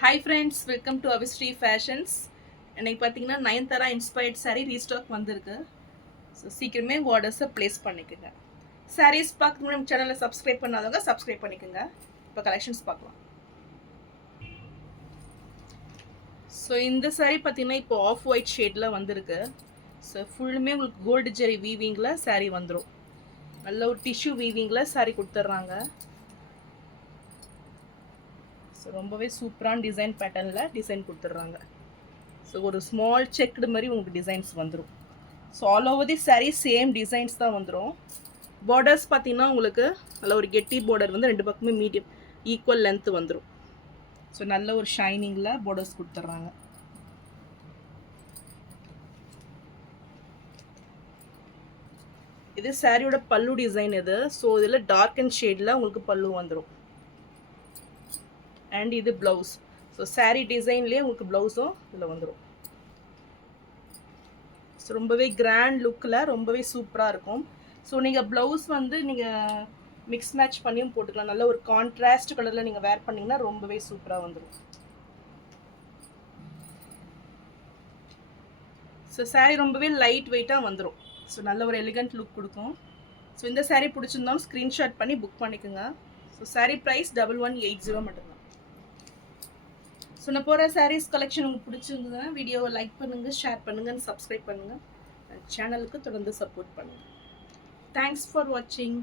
Hi friends, welcome to Avistry Fashions. இன்னைக்கு பார்த்தீங்கன்னா Nayanthara inspired saree restock வந்திருக்கு. ஸோ சீக்கிரமே உங்கள் ஆர்டர்ஸை ப்ளேஸ் பண்ணிக்கோங்க. சாரீஸ் பார்க்கணும் நம்ம சேனலை சப்ஸ்கிரைப் பண்ணாதவங்க சப்ஸ்கிரைப் பண்ணிக்கோங்க. இப்போ கலெக்ஷன்ஸ் பார்க்கலாம். ஸோ இந்த saree பார்த்தீங்கன்னா இப்போ ஆஃப் ஒயிட் ஷேடில் வந்திருக்கு. ஸோ ஃபுல்லுமே உங்களுக்கு கோல்டு ஜெரி வீவிங்கில் saree வந்துடும். நல்ல ஒரு டிஷ்யூ வீவிங்கில் saree கொடுத்துட்றாங்க. ஸோ ரொம்பவே சூப்பரான டிசைன் பேட்டர்னில் டிசைன் கொடுத்துட்றாங்க. ஸோ ஒரு ஸ்மால் செக்குடு மாதிரி உங்களுக்கு டிசைன்ஸ் வந்துடும். So all over the sari same designs தான் வந்துடும். பார்டர்ஸ் பார்த்தீங்கன்னா உங்களுக்கு நல்ல ஒரு கெட்டி பார்டர் வந்து ரெண்டு பக்கமே மீடியம் ஈக்குவல் லென்த் வந்துடும். ஸோ நல்ல ஒரு ஷைனிங்கில் பார்டர்ஸ் கொடுத்துட்றாங்க. இது சாரியோட பல்லு டிசைன் இது. ஸோ இதில் டார்க் அண்ட் ஷேடில் உங்களுக்கு பல்லு வந்துடும். அண்ட் இது ப்ளவுஸ். ஸோ சாரீ டிசைன்லேயே உங்களுக்கு ப்ளவுஸும் இதில் வந்துடும். ஸோ ரொம்பவே கிராண்ட் லுக்கில் ரொம்பவே சூப்பராக இருக்கும். ஸோ நீங்கள் ப்ளவுஸ் வந்து நீங்கள் மிக்ஸ் மேட்ச் பண்ணியும் போட்டுக்கலாம். நல்ல ஒரு கான்ட்ராஸ்ட் கலரில் நீங்கள் வேர் பண்ணிங்கன்னா ரொம்பவே சூப்பராக வந்துடும். ஸோ சாரீ ரொம்பவே லைட் வெயிட்டாக வந்துடும். ஸோ நல்ல ஒரு எலிகண்ட் லுக் கொடுக்கும். ஸோ இந்த சாரீ பிடிச்சிருந்தாலும் ஸ்க்ரீன்ஷாட் பண்ணி புக் பண்ணிக்கோங்க. ஸோ சாரீ ப்ரைஸ் 1180 மட்டும்தான். ஸோ நான் போகிற சாரீஸ் கலெக்ஷன் உங்களுக்கு பிடிச்சிருந்ததுன்னா வீடியோவை லைக் பண்ணுங்கள், ஷேர் பண்ணுங்கள், சப்ஸ்கிரைப் பண்ணுங்கள். சேனலுக்கு தொடர்ந்து சப்போர்ட் பண்ணுங்கள். தேங்க்ஸ் ஃபார் வாட்சிங்.